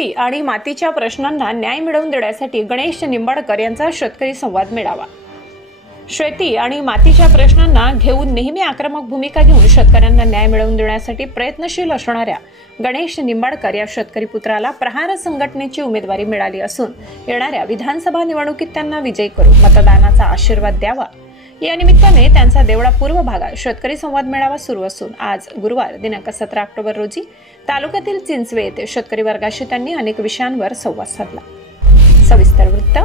शेती आणि मातीच्या प्रश्नांना न्याय मिळवून देण्यासाठी गणेश निंबाळकर यांचा शेतकरी संवाद मेळावा। शेती आणि मातीच्या प्रश्नांना घेऊन नेहमी आक्रमक भूमिका घेऊन शेतकऱ्यांना न्याय मिळवून देण्यासाठी प्रयत्नशील असणाऱ्या गणेश निंबाळकर या शेतकरी पुत्राला प्रहार संघटनेची उमेदवारी मिळाली असून येणाऱ्या विधानसभा निवडणुकीत त्यांना विजयी करून मतदानाचा आशीर्वाद द्यावा या निमित्ताने त्यांचा देवळा पूर्व भागात शेतकरी संवाद मेळावा सुरू असून आज गुरुवार दिनांक 17 ऑक्टोबर रोजी तालुक्यातील चिंचवे येथे शेतकरी वर्गाशी त्यांनी अनेक विषयांवर संवाद साधला। सविस्तर वृत्त।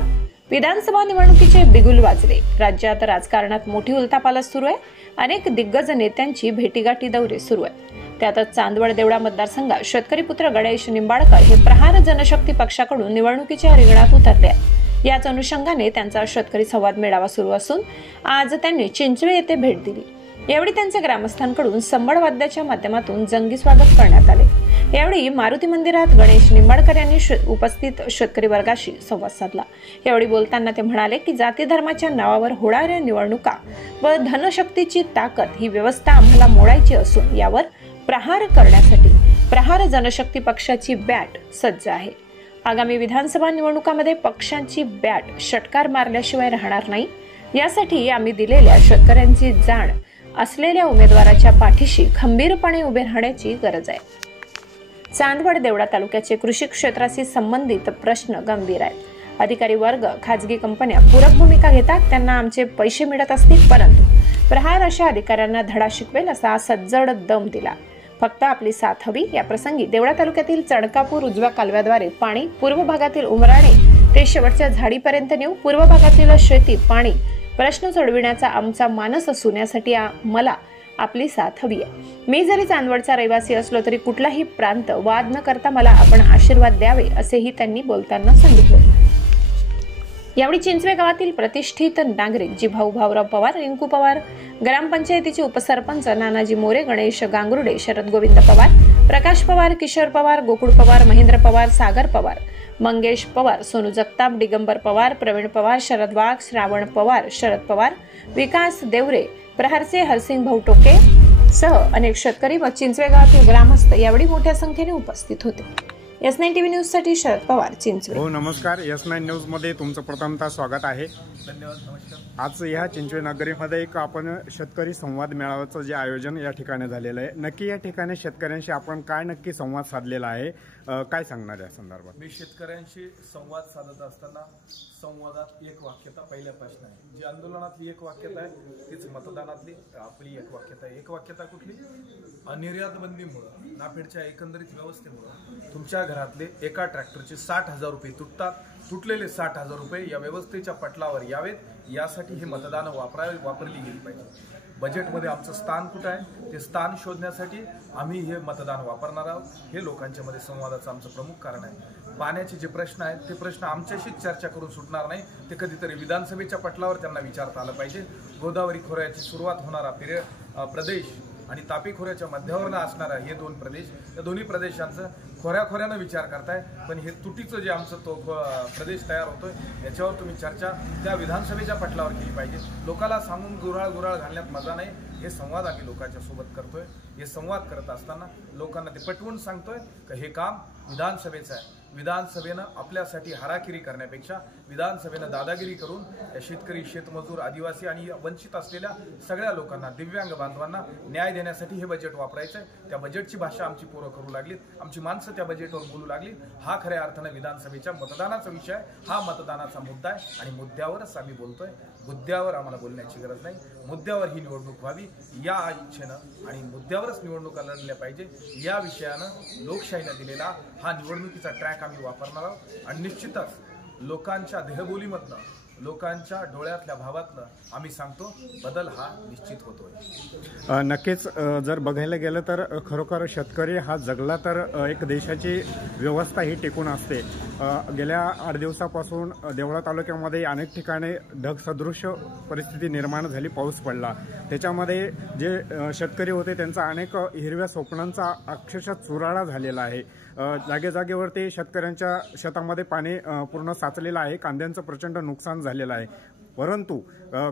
विधानसभा निवडणुकीचे बिगुल वाजले। राज्यात राजकारणात मोठी उलथापालथ सुरू आहे। अनेक दिग्गज नेत्यांची भेटीगाठी दौरे सुरू आहेत। त्यातच चांदवड देवळा मतदारसंघात शेतकरी पुत्र गणेश निंबाळकर हे प्रहार जनशक्ती पक्षाकडून निवडणुकीच्या रिंगणात उतरले आहेत। याच अनुषंगाने त्यांचा शेतकरी संवाद मेळावा सुरू असून आज त्यांनी चिंचवे येथे भेट दिली। यावेळी त्यांच्या ग्रामस्थांकडून संबळ वाद्याच्या माध्यमातून जंगी स्वागत करण्यात आले। यावेळी मारुती मंदिरात गणेश निंबाळकर यांनी उपस्थित शेतकरी वर्गाशी संवाद साधला। यावेळी बोलताना ते म्हणाले की जाती धर्माच्या नावावर होणाऱ्या निवडणुका व धनशक्तीची ताकद ही व्यवस्था आम्हाला मोडायची असून यावर प्रहार करण्यासाठी प्रहार जनशक्ती पक्षाची बॅट सज्ज आहे। आगामी विधानसभा निवडणुकांमध्ये पक्षांची बॅट षटकार मारल्याशिवाय राहणार नाही। यासाठी आम्ही दिलेल्या शेतकऱ्यांची जाण असलेल्या उमेदवाराच्या पाठीशी खंबीरपणे उभे राहण्याची गरज आहे। चांदवड देवळा तालुक्याचे कृषी क्षेत्राशी संबंधित प्रश्न गंभीर आहेत। अधिकारी वर्ग खाजगी कंपन्या पूरक भूमिका घेतात, त्यांना आमचे पैसे मिळत असतील, परंतु प्रहार अशा अधिकाऱ्यांना धडा शिकवेल असा सज्जड दम दिला। फक्त आपली साथ हवी। या प्रसंगी देवळा तालुक्यातील चणकापूर उजव्या कालव्याद्वारे पाणी पूर्व भागातील उमराणे ते शेवटच्या झाडीपर्यंत नेऊ। पूर्व भागातील शेती पाणी प्रश्न सोडविण्याचा आमचा मानस असून यासाठी मला आपली साथ हवी आहे। मी जरी चांदवडचा रहिवासी असलो तरी कुठलाही प्रांत वाद न करता मला आपण आशीर्वाद द्यावे असेही त्यांनी बोलताना सांगितले। यावेळी चिंचवे गावातील प्रतिष्ठित नागरिक जिभाऊ भाऊराव पवार, रिंकू पवार, ग्रामपंचायतीचे उपसरपंच नानाजी मोरे, गणेश गांगुर्डे, शरद गोविंद पवार, प्रकाश पवार, किशोर पवार, गोकुळ पवार, महेंद्र पवार, सागर पवार, मंगेश पवार, सोनू जगताप, दिगंबर पवार, प्रवीण पवार, शरद वाघ, श्रावण पवार, शरद पवार, विकास देवरे, प्रहारचे हरसिंग भाऊ टोके सह अनेक शेतकरी व चिंचवे गावातील ग्रामस्थ यावेळी मोठ्या संख्येने उपस्थित होते। S9 TV न्यूज साठी शरद पवार, चिंचवे। हो नमस्कार, S9 न्यूज मध्ये तुमचं प्रथमतः स्वागत आहे। धन्यवाद। नमस्कार। आज या चिंचवे नगरीमध्ये एक आपण शेतकरी संवाद मेळाव्याचं जे आयोजन या ठिकाणी झालेलं आहे, नक्की या ठिकाणी शेतकऱ्यांशी आपण काय नक्की संवाद साधलेला आहे, काय सांगणार या संदर्भात? मी शेतकऱ्यांशी संवाद साधत असताना संवादात एक वाक्यता पहिल्या प्रश्न आहे। जी आंदोलनातली एक वाक्यता आहे तीच मतदानातली आपली एक वाक्यता आहे। एक वाक्यता कुठली? निर्यात बंदीमुळे नाफेडच्या एकंदरीत व्यवस्थेमुळे तुमच्या घरातले एका ट्रॅक्टरचे 60,000 रुपये तुटलेले 60,000 रुपये या व्यवस्थेच्या पटलावर यावेत, यासाठी हे मतदान वापरली गेली पाहिजे। बजेटमध्ये आमचं स्थान कुठं आहे ते स्थान शोधण्यासाठी आम्ही हे मतदान वापरणार आहोत। हे लोकांच्या मध्ये संवादाचं आमचं प्रमुख कारण आहे। पाण्याचे जे प्रश्न आहेत ते प्रश्न आमच्याशीच चर्चा करून सुटणार नाही, ते कधीतरी विधानसभेच्या पटलावर त्यांना विचारता आलं पाहिजे। गोदावरी खोऱ्याची सुरुवात होणारा प्रदेश आणि तापी खोऱ्याच्या मध्यावरनं असणारा हे दोन प्रदेश, या दोन्ही प्रदेशांचं खोऱ्यानं विचार करताय, पण हे तुटीचं जे आमचं तो प्रदेश तयार होतोय याच्यावर तुम्ही चर्चा त्या विधानसभेच्या पटलावर केली पाहिजे। लोकांना सांगून गुराळ घालण्यात मजा नाही। हे संवाद आम्ही लोकांच्या सोबत करतोय। हे संवाद करत असताना लोकांना ते पटवून सांगतोय की हे काम विधानसभेचं आहे। विधानसभेनं आपल्यासाठी हाराकिरी करण्यापेक्षा विधानसभेनं दादागिरी करून या शेतकरी, शेतमजूर, आदिवासी आणि वंचित असलेल्या सगळ्या लोकांना, दिव्यांग बांधवांना न्याय देण्यासाठी हे बजेट वापरायचं आहे। त्या बजेटची भाषा आमची पोरं करू लागलीत, आमची माणसं त्या बजेटवर बोलू लागली। हा खऱ्या अर्थानं विधानसभेच्या मतदानाचा विषय आहे, हा मतदानाचा मुद्दा आहे आणि मुद्द्यावरच आम्ही बोलतोय। मुद्द्यावर आम्हाला बोलण्याची गरज नाही। मुद्द्यावर ही निवडणूक व्हावी या इच्छेनं आणि मुद्द्यावरच निवडणुका लढल्या पाहिजे या विषयानं लोकशाहीनं दिलेला हा निवडणुकीचा ट्रॅक आम्ही वापरणार आहोत आणि निश्चितच लोकांच्या देहबोलीमधनं, लोकांच्या डोळ्यातल्या भावातनं आम्ही सांगतो बदल हा निश्चित होतोय। नक्कीच जर बघायला गेलं तर खरोखर शेतकरी हा जगला तर एक देशाची व्यवस्था ही टिकून असते। गेल्या 8 दिवसापासून देवळा तालुक्यामध्ये अनेक ठिकाणी ढगसदृश परिस्थिती निर्माण झाली, पाऊस पडला। त्याच्यामध्ये जे शेतकरी होते त्यांचा अनेक हिरव्या स्वप्नांचा अक्षरशः चुराडा झालेला आहे। जागेवरती शेतकऱ्यांच्या शेतामध्ये पाणी पूर्ण साचलेलं आहे, कांद्यांचं प्रचंड नुकसान झालेलं आहे। परंतु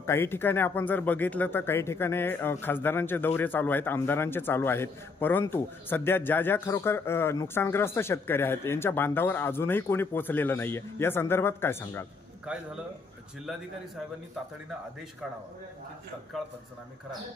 काही ठिकाणी आपण जर बघितलं तर काही ठिकाणी खासदारांचे दौरे चालू आहेत, आमदारांचे चालू आहेत, परंतु सध्या ज्या खरोखर नुकसानग्रस्त शेतकरी आहेत यांच्या बांधावर अजूनही कोणी पोहोचलेलं नाहीये. या संदर्भात काय सांगाल? काय झालं, जिल्हाधिकारी साहेबांनी तातडीनं आदेश काढावा की तत्काळ पंचनामे करावे.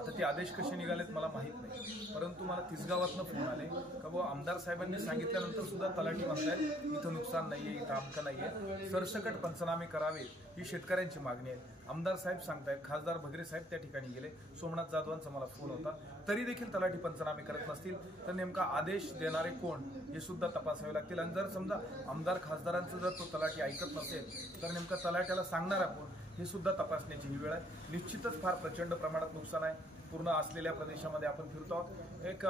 आता ते आदेश कसे निघालेत मला माहीत नाही, परंतु मला तिसगावातनं फोन आले का बुवा आमदार साहेबांनी सांगितल्यानंतर सुद्धा तलाठी म्हणतायत इथं नुकसान नाहीये, इथं अमकं नाहीये, सरसकट पंचनामे करावे ही शेतकऱ्यांची मागणी आहे. आमदार साहेब सांगतायत, खासदार भगरे साहेब त्या ठिकाणी गेले, सोमनाथ जाधवांचा मला फोन होता, तरी देखील तलाठी पंचनामे करत नसतील तर नेमका आदेश देणारे कोण हे सुद्धा तपासावे लागतील. आणि जर समजा आमदार खासदारांचं जर तो तलाठी ऐकत नसेल तर नेमका तलाट्याला सांगणारा कोण हे सुद्धा तपासण्याची ही वेळ आहे. निश्चितच फार प्रचंड प्रमाणात नुकसान आहे. पूर्ण असलेल्या प्रदेशामध्ये आपण फिरतो आहोत. एक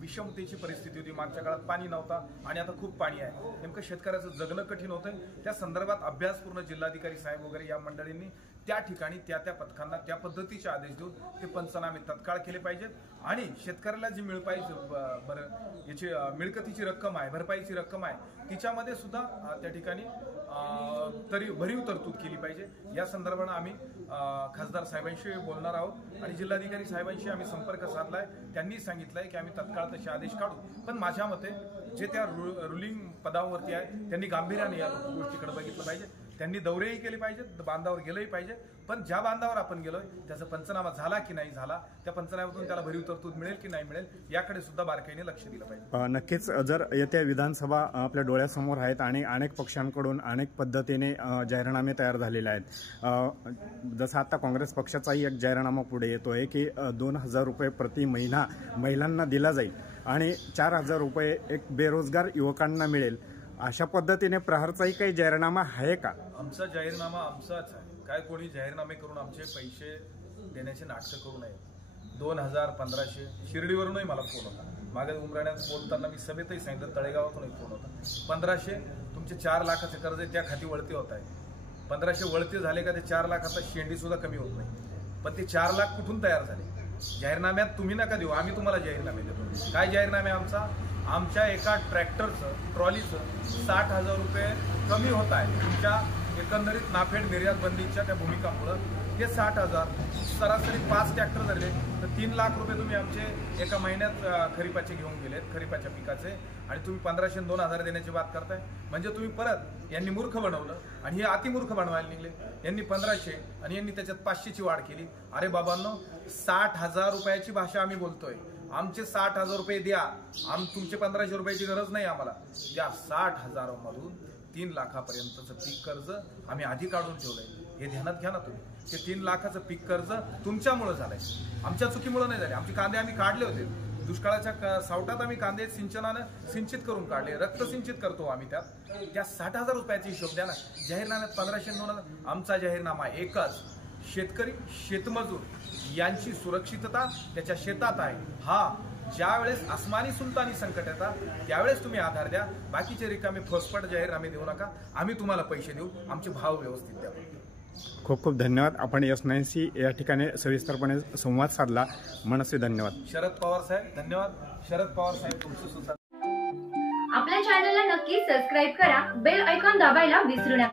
विषमतेची परिस्थिती होती, मागच्या काळात पाणी नव्हता आणि आता खूप पाणी आहे. नेमकं शेतकऱ्याचं जगणं कठीण होतंय. त्या संदर्भात अभ्यासपूर्ण जिल्हाधिकारी साहेब वगैरे या मंडळींनी त्या ठिकाणी त्या पथकांना त्या पद्धतीचे आदेश देऊन ते पंचनामे तत्काळ केले पाहिजेत. आणि शेतकऱ्याला जी याची मिळकतीची रक्कम आहे, भरपाईची रक्कम आहे, तिच्यामध्ये सुद्धा त्या ठिकाणी तरी भरीव तरतूद केली पाहिजे. या संदर्भानं आम्ही खासदार साहेबांशी बोलणार आहोत आणि जिल्हाधिकारी साहेबांशी आम्ही संपर्क साधलाय. त्यांनी सांगितलंय की आम्ही तत्काळ तसे आदेश काढू. पण माझ्या मते जे त्या रुलिंग पदावरती आहे त्यांनी गांभीर्याने या गोष्टीकडे बघितलं पाहिजे. त्यांनी दौरेही केले पाहिजेत, बांधावर गेलंही पाहिजे. पण ज्या बांधावर आपण गेलोय त्याचा पंचनामा झाला की नाही झाला, त्या पंचनाम्यातून त्याला भरीव तरतूद मिळेल की नाही मिळेल याकडे सुद्धा बारकाईने लक्ष दिलं पाहिजे. नक्कीच जर येत्या विधानसभा आपल्या डोळ्यासमोर आहेत आणि अनेक पक्षांकडून अनेक पद्धतीने जाहीरनामे तयार झालेले आहेत. जसं आता काँग्रेस पक्षाचाही एक जाहीरनामा पुढे येतोय की 2,000 रुपये प्रति महिना महिलांना दिला जाईल आणि 4,000 रुपये एक बेरोजगार युवकांना मिळेल. अशा पद्धतीने प्रहारचाही काही जाहीरनामा आहे का? आमचा जाहीरनामा आमचाच आहे. काय कोणी जाहीरनामे करून आमचे पैसे देण्याचे नाटकं करू नये. 2,000, 1,500 शिर्डीवरूनही मला फोन होता. मागे उमराण्यात बोलताना मी सभेतही सांगितलं, तळेगावातूनही फोन होता. 1,500 तुमचे 4 लाखाचे कर्ज त्या खाती वळते होत आहे. 1,500 वळते झाले का ते 4 लाखाचा शेंडी सुद्धा कमी होत नाही. पण ते 4 लाख कुठून तयार झाले? जाहीरनाम्यात तुम्ही नका देऊ, आम्ही तुम्हाला जाहीरनामे देतो. काय जाहीरनामे आमच्या एका ट्रॅक्टरचं ट्रॉलीचं 60,000 रुपये कमी होत आहे तुमच्या एकंदरीत नाफेड निर्यात बंदीच्या त्या भूमिकामुळं. हे 60,000 सरासरी 5 ट्रॅक्टर धरले तर 3 लाख रुपये तुम्ही आमचे एका महिन्यात खरीपाचे घेऊन गेलेत, खरीपाच्या पिकाचे, आणि तुम्ही 1,500 आणि 2,000 देण्याची बात करताय. म्हणजे तुम्ही परत यांनी मूर्ख बनवलं आणि हे अतिमूर्ख बनवायला निघले. यांनी 1,500 आणि यांनी त्याच्यात 500ची वाढ केली. अरे बाबांनो, 60,000 रुपयाची भाषा आम्ही बोलतोय. आमचे 60,000 रुपये द्या, तुमचे 1,500 रुपयाची गरज नाही आम्हाला. त्या 60,000 मधून 3 लाखापर्यंतचं पीक कर्ज आम्ही आधी काढून ठेवलंय. हे ध्यानात घ्या ना तुम्ही. ते 3 लाखाचं पीक कर्ज तुमच्यामुळे झालंय, आमच्या चुकीमुळे नाही झाले. आमचे कांदे आम्ही काढले होते. दुष्काळाच्या सावटात आम्ही कांदे सिंचनानं सिंचित करून काढले, रक्त सिंचित करतो आम्ही त्यात. त्या 60,000 रुपयाचा हिशोब द्या ना. जाहीरनाम्यात 1,500 आणि 2,000. आमचा जाहीरनामा एकच, शेतकरी शेतमजूर यांची सुरक्षितता त्याच्या शेतात आहे. ज्या वेळेस आसमानी सुलतानी संकट येतात त्यावेळेस तुम्ही आधार द्या. बाकीचे रिकामे फसफट जाहीरनामे देऊ नका. आम्ही तुम्हाला पैसे देऊ, आमचे भाव व्यवस्थित द्या. खूप खूप धन्यवाद. आपण S9शी या ठिकाणी सविस्तरपणे संवाद साधला. मनसे धन्यवाद. शरद पवार साहेब धन्यवाद. शरद पवार साहेब तुमचं सुद्धा. आपल्या चॅनलला नक्की सबस्क्राईब करा, बेल आयकॉन दाबायला विसरू नका.